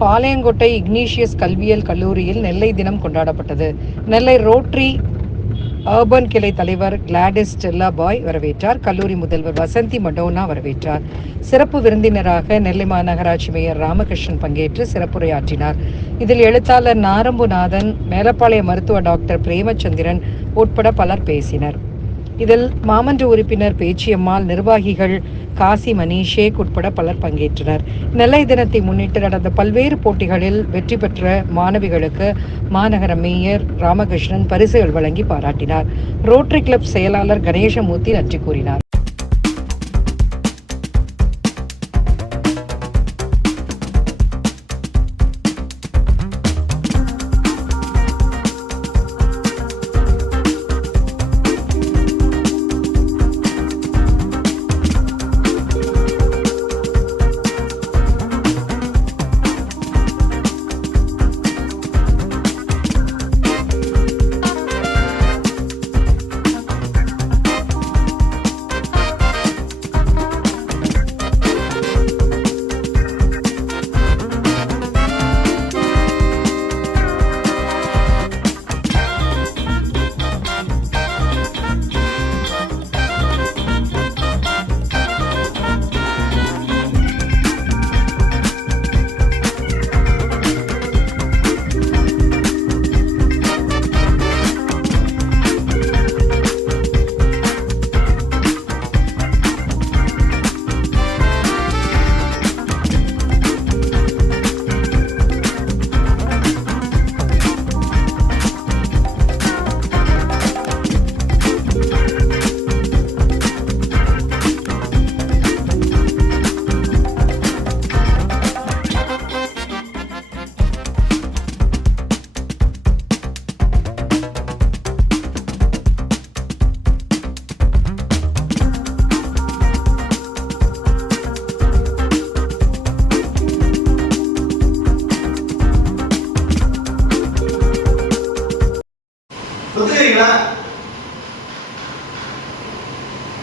Palayamkottai Ignatius கல்வியியல் கல்லூரியில் நெல்லை தினம் கொண்டாடப்பட்டது. நெல்லை ரோட்டரி அர்பன் கிளை தலைவர் கிளாடிஸ் ஸ்டெல்லா பாய் வரவேற்றார். கல்லூரி முதல்வர் வசந்தி மடோனா வரவேற்றார். சிறப்பு விருந்தினராக நெல்லை மாநகராட்சி மேயர் ராமகிருஷ்ணன் பங்கேற்று சிறப்புரையாற்றினார். இதில் எழுத்தாளர் நாரம்புநாதன், மேலப்பாளைய மருத்துவர் டாக்டர் பிரேமச்சந்திரன் உட்பட பலர் பேசினர். இதில் மாமன்ற உறுப்பினர் பேச்சியம்மாள், நிர்வாகிகள் காசி மணி, ஷேக் உட்பட பலர் பங்கேற்றனர். நெல்லை தினத்தை முன்னிட்டு நடந்த பல்வேறு போட்டிகளில் வெற்றி பெற்ற மாணவிகளுக்கு மாநகர மேயர் ராமகிருஷ்ணன் பரிசுகள் வழங்கி பாராட்டினார். ரோட்டரி கிளப் செயலாளர் கணேசமூர்த்தி நன்றி கூறினார்.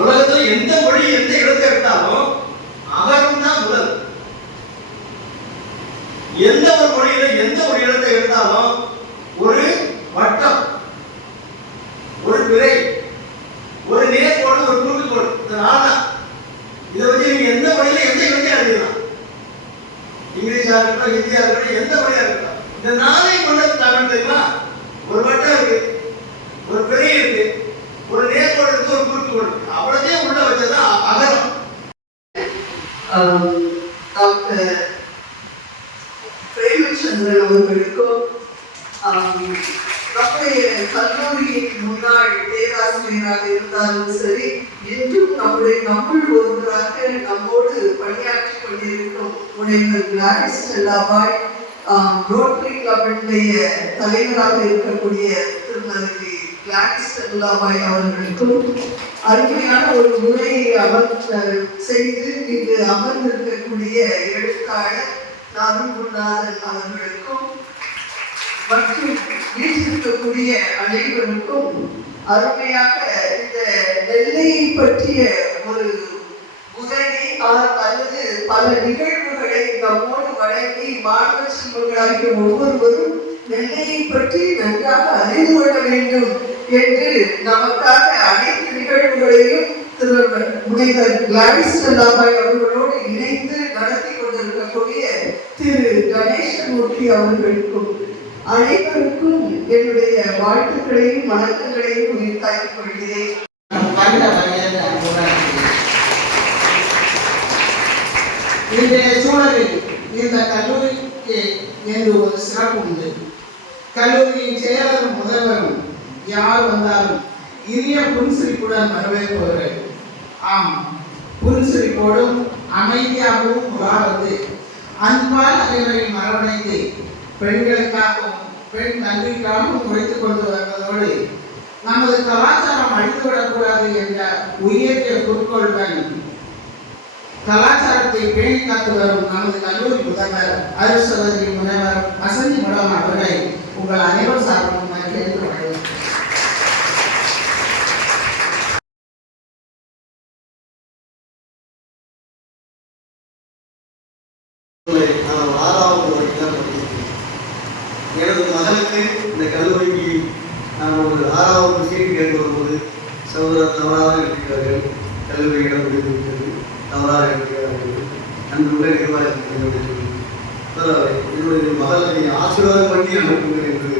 உலகத்துல எந்த மொழி எந்த இடத்தை எடுத்தாலும் அகரம் தான் முதல். எந்த ஒரு மொழியில எந்த ஒரு இடத்தை எடுத்தாலும் ஒரு வட்டம், ஒரு பிறை, ஒரு நேர்கோடு, ஒரு குறுக்குகோடு, இந்த நாலாம். இதை வச்சு நீங்க எந்த மொழியில எந்த இடத்தையும் எழுதிடலாம். இங்கிலீஷா இருக்கட்டும், ஹிந்தியா இருக்கட்டும், எந்த மொழியா இருக்கட்டும், இந்த நாளை கொண்ட தமிழ் தெரியுமா? ஒரு வட்டம் இருக்கு, ஒரு பிறை இருக்கு, ஒரு நேர்கோடு இருக்கு, ஒரு குறுக்குகோடு, அவ்வளோதையும் உள்ள வச்சதான் அகரம். டாக்டர் பிரேமச்சந்திரன் அவர்களுக்கும் நம்முடைய கல்லூரியின் முன்னாள் பேராசிரியராக இருந்தாலும் சரி, இன்றும் நம்முள் ஒருவராக நம்மோடு பணியாற்றி கொண்டிருக்கும் முனைவர் கிளாடிஸ் ஸ்டெல்லா பாய், ரோட்டரி கிளப்பினுடைய தலைவராக இருக்கக்கூடிய திருமதி கிளாடிஸ் ஸ்டெல்லா பாய் அவர்களுக்கும் அருமையான ஒரு உரையை அவர் செய்து இங்கு அமர்ந்திருக்கக்கூடிய எழுத்தாளர் நாரம்புநாதன் அவர்களுக்கும் மற்றும் வீட்டிருக்கக்கூடிய அனைவருக்கும் அருமையாக இந்த நெல்லையை பற்றிய ஒரு உதவி அல்லது பல நிகழ்வுகளை நம்மோடு வழங்கி மாணவ செல்வங்களாகிய ஒவ்வொருவரும் நெல்லையை பற்றி நன்றாக அறிந்து கொள்ள வேண்டும் என்று நமக்காக அனைத்து நிகழ்வுகளையும் முனைவர் கிளாடிஸ் ஸ்டெல்லா பாய் அவர்களோடு இணைந்து நடத்தி கொண்டிருக்கக்கூடிய திரு கணேசமூர்த்தி அவர்களுக்கும் அனைவருக்கும் என்னுடைய வாழ்த்துக்களையும் வணக்கங்களையும் உரித்தாக்கிக் கொள்கிறேன். இன்றைய சூழலில் இந்த கல்லூரிக்கு என்று ஒரு சிறப்பு உண்டு. கல்லூரியின் செயலரும் முதல்வரும் யார் வந்தாலும் இனிய புன்சிரிப்புடன் வரவேற்பவர்கள். ஆம், புன்சிரிப்போடும் அமைதியாகவும் வந்து அன்பால் அனைவரையும் அரவணைத்து பெண்களுக்காகவும் பெண் நன்றிக்காகவும் உழைத்துக் கொண்டு வருவதோடு நமது கலாச்சாரம் அழித்துவிடக்கூடாது என்ற உயரிய குறிக்கோளுடன் கலாச்சாரத்தை பேணி காத்து வரும் நமது கல்லூரி முதல்வர் அருள் முனைவர் வசந்தி மடோனா அவர்களை உங்கள் அனைவரும் சார்பாக கேட்டுக்கொள்கிறேன். நான் 6வது வரைக்கும் தான் படிச்சிருக்கேன். எனது மகளுக்கு இந்த கல்லூரிக்கு நான் ஒரு 6வது சீட்டு கேட்க வரும்போது சகோதரர் தவறாக இருக்கிறார்கள், கல்லூரி இடம் முடிந்துவிட்டது, தவறாக இருக்கிறார்கள், அன்புள்ள நிர்வாகத்தினுடைய என்னுடைய மகளை ஆசீர்வாதம் பண்ணி அனுப்புங்கள் என்று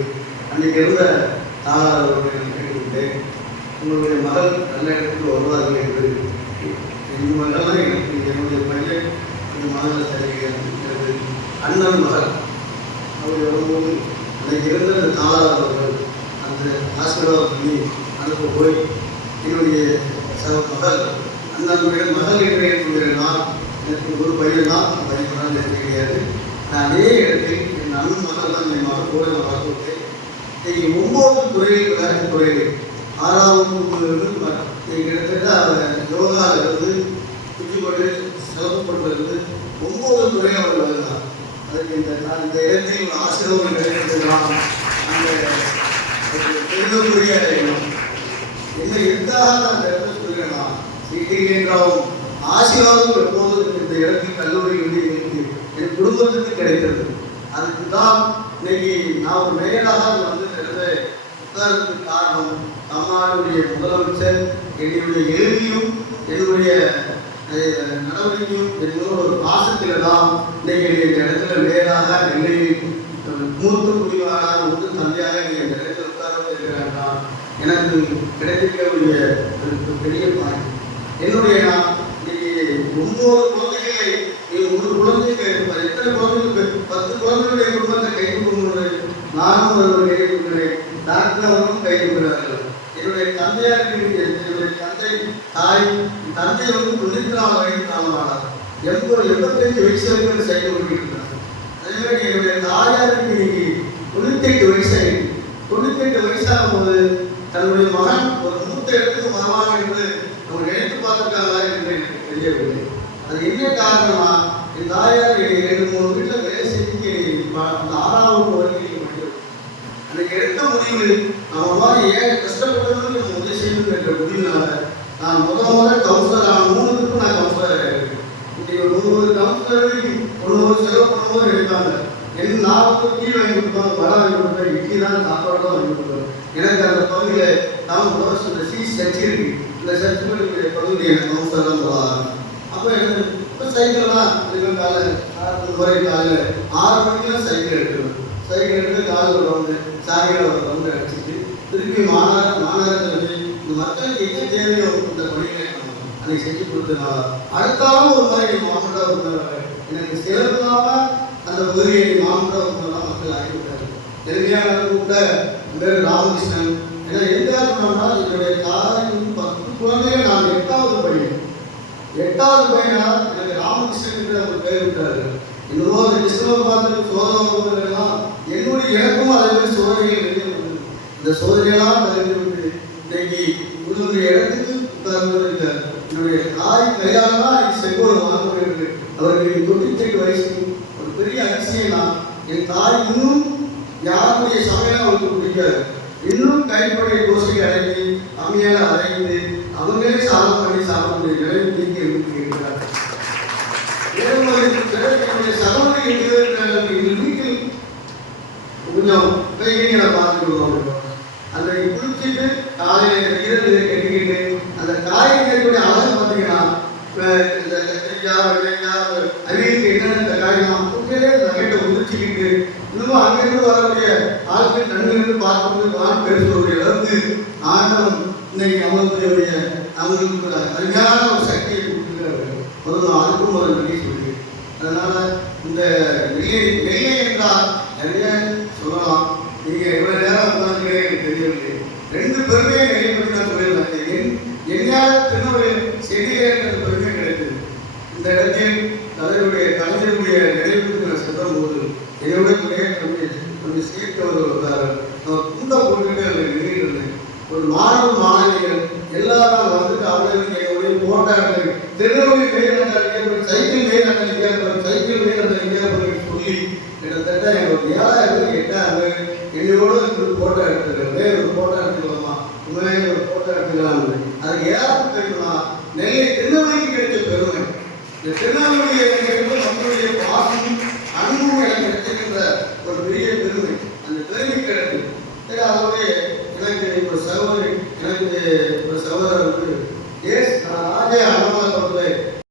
அன்றைக்கு இருந்த தாளாளர்கள் கேட்டுவிட்டேன். உங்களுடைய மகள் நல்ல இடத்துக்கு வருவார்கள் என்று. என் மகள் எனக்கு என்னுடைய பையன் இந்த மகளை சரிகிறது அண்ணன் மகள் அவர் வரும்போது அன்றைக்கு இருந்த அந்த தாளாளர்கள் அந்த ஆசீர்வாதம் பண்ணி அனுப்ப போய் என்னுடைய மகள் அண்ணனுடைய மகள் என்று சொல்கிற நான் எனக்கு ஒரு பையன் தான், பையன் தான் எனக்கு கிடையாது. நான் அதே இடத்தில் என் அண்ணன் மகள் தான் என் மகள் கூட நான் வளர்த்துவிட்டேன். இன்னைக்கு 9 துறையில் விளையாட்டு துறையில் 6வது கிட்டத்தட்ட யோகாவில் இருந்து குச்சிப்பட்டு சிறப்புப்பட்டிருந்து 9 துறை அவர் வருகிறார். அதுக்கு இந்த இடத்தில் ஆசீர்வாதம் கிடைக்கிறதுதான் அந்த பெருமைக்குரிய என்ன எதாக நான் அந்த இடத்துல சொல்கிறேன்னா சீக்கிரம் ஆசீர்வாதம் எப்போதும் இந்த இடத்தில் கல்லூரி வந்து என் குடும்பத்துக்கு கிடைத்தது. அதுக்கு தான் இன்னைக்கு நான் ஒரு மேயராக வந்து உட்கார்றதுக்கு காரணம் தமிழ்நாடுடைய முதலமைச்சர் என்னுடைய எழுதியும் என்னுடைய நடவடிக்கையும் என்னோட ஒரு பாசத்தில் தான் இன்னைக்கு இந்த இடத்துல மேயராக நெல்லையில் மூத்த குடிமகனாக மூத்த தந்தையாக இந்த இடத்துல உட்கார இருக்கிறாங்க. எனக்கு கிடைக்கக்கூடிய பெரிய பாய்ப்பு என்னுடைய நான் இன்னைக்கு 9 குழந்தைகளை ஒரு குழந்தைக்கு எத்தனை குழந்தைகளுக்கு 10 குழந்தைகளுடைய குடும்பத்தை கை கொடுக்கணும். நானும் ஒரு கை கொடுக்கிறேன், டாக்டர் அவர்களும் கை கொடுக்கிறார்கள். என்னுடைய தந்தையாருக்கு என்னுடைய தந்தை வந்து 94 வயது தாமதானார். 85 வயசு வரைக்கும் சைக்கிள் ஓட்டிருக்கிறார். அதே மாதிரி என்னுடைய தாயாருக்கு இன்னைக்கு 98 வயசாகி 98 வயசாகும் போது தன்னுடைய மகன் ஒரு மூத்த இடத்துக்கு வருவாங்க என்று அவங்க நினைத்து பார்த்துருக்காங்களா என்று எனக்கு தெரியவில்லை. அது என்ன காரணமா என் தாயார் 2-3 வீட்டில் வேலை செஞ்சு அந்த 6வது வரைக்கும் முடியும். அன்னைக்கு எடுத்த முடிவு நம்ம மாதிரி ஏன் கஷ்டப்பட்டவங்களுக்கு நம்ம உதவி செய்யணும் என்ற முடிவுனால நான் முதல் கவுன்சிலர் ஆன 3க்கும் நான் கவுன்சிலர் ஆகிருக்கேன். இன்னைக்கு ஒரு 100 கவுன்சிலருக்கு 1 செலவு பண்ணும்போது எடுத்தாங்க. என் 4 கீழே வாங்கி கொடுப்பாங்க, வடை வாங்கி கொடுப்பேன், இட்லி தான் சாப்பாடு தான் வாங்கி கொடுப்பாங்க. எனக்கு அந்த பகுதியில் நான் இந்த சர்ச் இருக்கு, இந்த சர்ச்சுடைய பகுதியில் எனக்கு கவுன்சிலர் தான் போகலாம். அப்போ எனக்கு இப்போ சைக்கிள் தான் இதுக்கு காலையில் 6 மணிக்கெல்லாம் சைக்கிள் எடுக்கணும். சைக்கிள் எடுத்து காலையில் வந்து சாயங்காலம் ஒரு ரவுண்டு அடிச்சுட்டு திருப்பி மாநகரத்தில் இந்த மக்களுக்கு என்ன தேவையோ இந்த பணிகளை அன்னைக்கு செஞ்சு கொடுத்ததுனால அடுத்தாலும் ஒரு மாதிரி மாவட்ட உறுப்பினர் எனக்கு சிறப்பாக அந்த பகுதியை மாவட்ட உறுப்பினராக மக்கள் ஆகிவிட்டார். தெலுங்கானா கூப்பிட்ட பேர் ராமகிருஷ்ணன். ஏன்னா எதுக்காக சொன்னோம்னா என்னுடைய தாய்க்கு 10 குழந்தைகள் நான் 8வது பையன். 8வது பையனா எனக்கு ராமகிருஷ்ணன் ஒரு பேர் விட்டாரு. இன்னொரு அந்த கிருஷ்ணவை பார்த்து சோதனைலாம் என்னுடைய எனக்கும் அதே மாதிரி சோதனைகள் வெளியே வந்தது. இந்த சோதனையெல்லாம் தகுதி விட்டு இன்னைக்கு ஒரு இடத்துக்கு உட்கார்ந்து என்னுடைய தாய் கையால் தான் செங்கோல் வாங்க முடியாது. அவருக்கு 98 வயசு ஒரு பெரிய அதிசயம்னா என் தாய் இன்னும் யாருடைய சமையலும் அவருக்கு பிடிக்காது. இன்னும் கைப்படைய கோஷைக்கு அடைந்து அம்மையால் அடைந்து அவங்களே சாதம் பண்ணி சாப்பிடக்கூடிய நிலைமை நீக்கி இருக்கிறார். என்னுடைய சகோதரி எங்கள் வீட்டில் கொஞ்சம் கைகளை பார்த்துட்டு அந்த குளிச்சுட்டு காலையில் இரவு கட்டிக்கிட்டு அந்த காய்கறிகளுடைய அளவு பார்த்தீங்கன்னா இந்த கத்திரிக்காய் வெள்ளைக்காய் அவியலுக்கு என்னென்ன இந்த காய்கறிலாம் குட்டிலே நகைட்டை உதிர்ச்சிக்கிட்டு இன்னும் அங்கிருந்து வரக்கூடிய ஆட்கள் கண்ணிலிருந்து பார்க்கும்போது நான் பேசுவதற்கு அளவுக்கு ஆண்டவன் இன்னைக்கு அவங்களுக்கு அருமையான ஒரு சக்தியை கொடுத்துருக்காரு. முதல்ல அதுக்கும் ஒரு நன்றி சொல்லி அதனால இந்த நெல்லை என்றால் நிறைய சொல்லலாம். நீங்கள் எவ்வளோ நேரம் உட்காந்து எனக்கு தெரியவில்லை. 2 பெருமையை நிறைய பற்றி நான் சொல்லியிருந்தேன். என்னால் திருநெல்வேலி செடிகளுக்கு அந்த பெருமை கிடைத்தது. இந்த இடத்தில் தலைவருடைய கலைஞருடைய நினைவுக்கு நான் செல்லும் போது என்னோட கொஞ்சம் சேர்த்தவர்கள் வந்தார்கள். நான் கூண்ட போட்டுட்டு அதை நின்றுருந்தேன். ஒரு மாணவிகள் எல்லாரும் வந்துட்டு அவர்களுக்கு என்னுடைய போட்டார்கள். திருநெல்வேலி மேல் சைக்கிள் மேல் அந்த சைக்கிள் மேல் அந்த சொல்லி கிட்டத்தட்ட எனக்கு 7000 8,000 என்னோட போட்டோ எடுத்துக்கிறது. ஒரு போட்டோ எடுத்துக்கலாமா, உண்மையாக ஒரு போட்டோ எடுத்துக்கலாம். அதுக்கு யாருக்கு தெரியுமா நெல்லை திருநெல்வேலிக்கு கிடைச்ச பெருமை. இந்த திருநெல்வேலியை மக்களுடைய